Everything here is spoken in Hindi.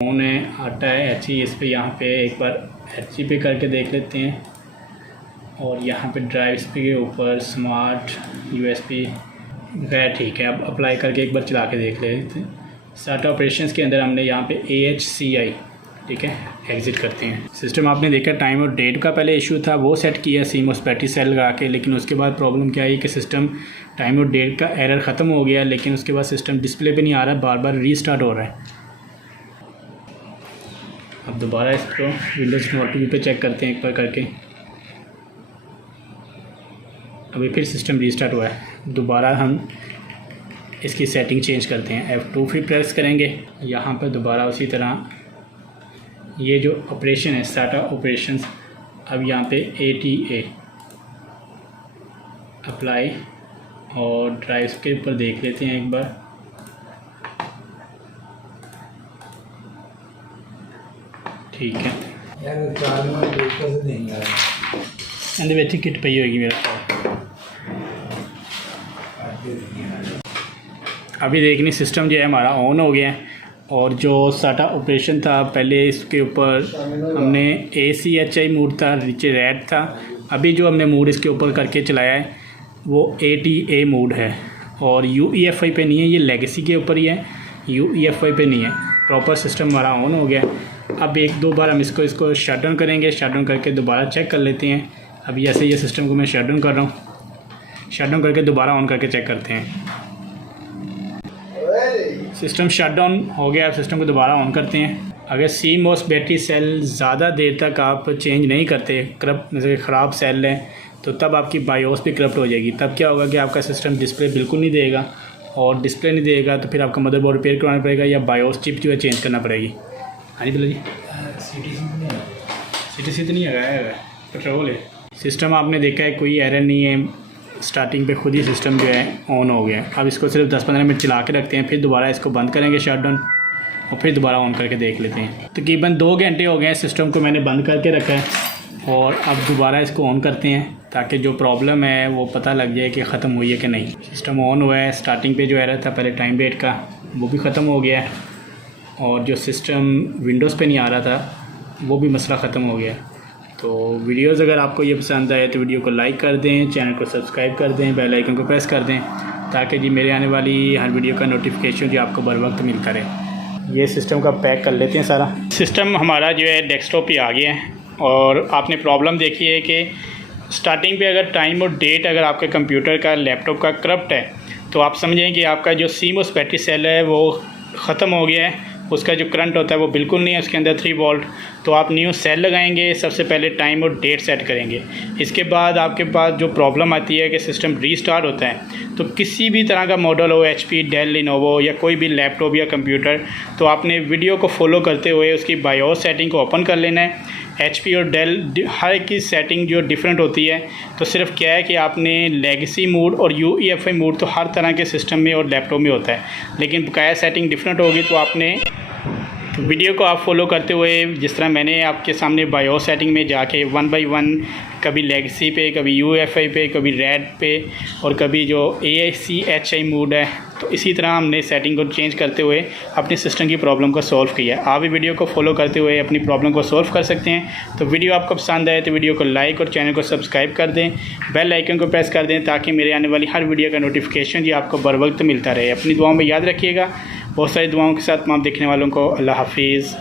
फ़ोन है आता है एच इस पे, यहाँ पे एक बार एच पे करके देख लेते हैं। और यहाँ पे ड्राइव के ऊपर स्मार्ट यूएसबी गैर ठीक है। अब अप्लाई करके एक बार चला के देख लेते हैं। स्टार्ट ऑपरेशंस के अंदर हमने यहाँ पे AHCI ठीक है, एग्ज़िट करते हैं। सिस्टम आपने देखा टाइम और डेट का पहले इशू था, वो सेट किया CMOS बैटरी सेल लगा के, लेकिन उसके बाद प्रॉब्लम क्या आई कि सिस्टम टाइम और डेट का एरर ख़त्म हो गया, लेकिन उसके बाद सिस्टम डिस्प्ले पे नहीं आ रहा, बार बार रीस्टार्ट हो रहा है। अब दोबारा इसको विंडोज़ नोट पे चेक करते हैं एक बार करके। अभी फिर सिस्टम रीस्टार्ट हुआ है। दोबारा हम इसकी सेटिंग चेंज करते हैं, F2 फिर प्रेस करेंगे। यहाँ पर दोबारा उसी तरह ये जो ऑपरेशन है स्टार्ट ऑपरेशंस, अब यहाँ पे ATA अप्लाई और ड्राइव के ऊपर देख लेते हैं एक बार। ठीक है ਇਹਦੇ ਵਿੱਚ किट पई होगी मेरे ख्याल। अभी देखनी सिस्टम जो है हमारा ऑन हो गया है और जो साटा ऑपरेशन था पहले इसके ऊपर हमने ACHI मूड था, नीचे रेड था। अभी जो हमने मूड इसके ऊपर करके चलाया है वो ATA मूड है और UEFI पे नहीं है, ये लेगेसी के ऊपर ही है, UEFI पे नहीं है। प्रॉपर सिस्टम हमारा ऑन हो गया। अब एक दो बार हम इसको शट डाउन करेंगे, शट डाउन करके दोबारा चेक कर लेते हैं। अभी ऐसे ये सिस्टम को मैं शट डाउन कर रहा हूँ, शट डाउन करके दोबारा ऑन करके चेक करते हैं। सिस्टम शट डाउन हो गया। अब सिस्टम को दोबारा ऑन करते हैं। अगर CMOS बैटरी सेल ज़्यादा देर तक आप चेंज नहीं करते, करप्ट जैसे ख़राब सेल है, तो तब आपकी बायोस भी करप्ट हो जाएगी। तब क्या होगा कि आपका सिस्टम डिस्प्ले बिल्कुल नहीं देगा, और डिस्प्ले नहीं देगा तो फिर आपका मदरबोर्ड रिपेयर करवाना पड़ेगा या बायोस चिप जो है चेंज करना पड़ेगी। हाँ जी बोलो जी। CTC तो नहीं है, पेट्रोल है। सिस्टम आपने देखा है कोई एरर नहीं है, स्टार्टिंग पे खुद ही सिस्टम जो है ऑन हो गया। अब इसको सिर्फ 10-15 मिनट चला के रखते हैं, फिर दोबारा इसको बंद करेंगे शट डाउन और फिर दोबारा ऑन करके देख लेते हैं। तकरीबन 2 घंटे हो गए सिस्टम को मैंने बंद करके रखा है और अब दोबारा इसको ऑन करते हैं ताकि जो प्रॉब्लम है वो पता लग जाए कि ख़त्म हुई है कि नहीं। सिस्टम ऑन हुआ है। स्टार्टिंग पे जो एरर था पहले टाइम डेट का वो भी ख़त्म हो गया है और जो सिस्टम विंडोज़ पे नहीं आ रहा था वो भी मसला ख़त्म हो गया। तो वीडियोज़ अगर आपको ये पसंद आए तो वीडियो को लाइक कर दें, चैनल को सब्सक्राइब कर दें, बेल आइकन को प्रेस कर दें ताकि जी मेरे आने वाली हर वीडियो का नोटिफिकेशन जो आपको बर वक्त मिलता रहे। ये सिस्टम का पैक कर लेते हैं सारा। सिस्टम हमारा जो है डेस्कटॉप पे आ गया है और आपने प्रॉब्लम देखी है कि स्टार्टिंग पे अगर टाइम और डेट अगर आपके कंप्यूटर का लैपटॉप का करप्ट है तो आप समझें कि आपका जो CMOS बैटरी सेल है वो ख़त्म हो गया है, उसका जो करंट होता है वो बिल्कुल नहीं है उसके अंदर 3 वोल्ट। तो आप न्यू सेल लगाएंगे, सबसे पहले टाइम और डेट सेट करेंगे। इसके बाद आपके पास जो प्रॉब्लम आती है कि सिस्टम रीस्टार्ट होता है, तो किसी भी तरह का मॉडल हो HP, डेल, लिनोवो या कोई भी लैपटॉप या कंप्यूटर, तो आपने वीडियो को फॉलो करते हुए उसकी बायोस सेटिंग को ओपन कर लेना है। HP और डेल हर एक की सेटिंग जो डिफरेंट होती है, तो सिर्फ क्या है कि आपने लेगेसी मोड और UEFI मोड तो हर तरह के सिस्टम में और लैपटॉप में होता है, लेकिन बकाया सेटिंग डिफरेंट होगी। तो आपने वीडियो को आप फॉलो करते हुए जिस तरह मैंने आपके सामने बायोस सेटिंग में जाके 1 बाय 1 कभी लेगेसी पे, कभी UEFI पे, कभी रेड पे और कभी जो ACHI मोड है, तो इसी तरह हमने सेटिंग को चेंज करते हुए अपनी सिस्टम की प्रॉब्लम को सॉल्व किया। आप भी वीडियो को फॉलो करते हुए अपनी प्रॉब्लम को सॉल्व कर सकते हैं। तो वीडियो आपको पसंद आए तो वीडियो को लाइक और चैनल को सब्सक्राइब कर दें, बेल आइकन को प्रेस कर दें ताकि मेरे आने वाली हर वीडियो का नोटिफिकेशन जी आपको बर वक्त मिलता रहे। अपनी दुआओं में याद रखिएगा। बहुत सारी दुआओं के साथ तमाम देखने वालों को अल्लाह हाफिज़।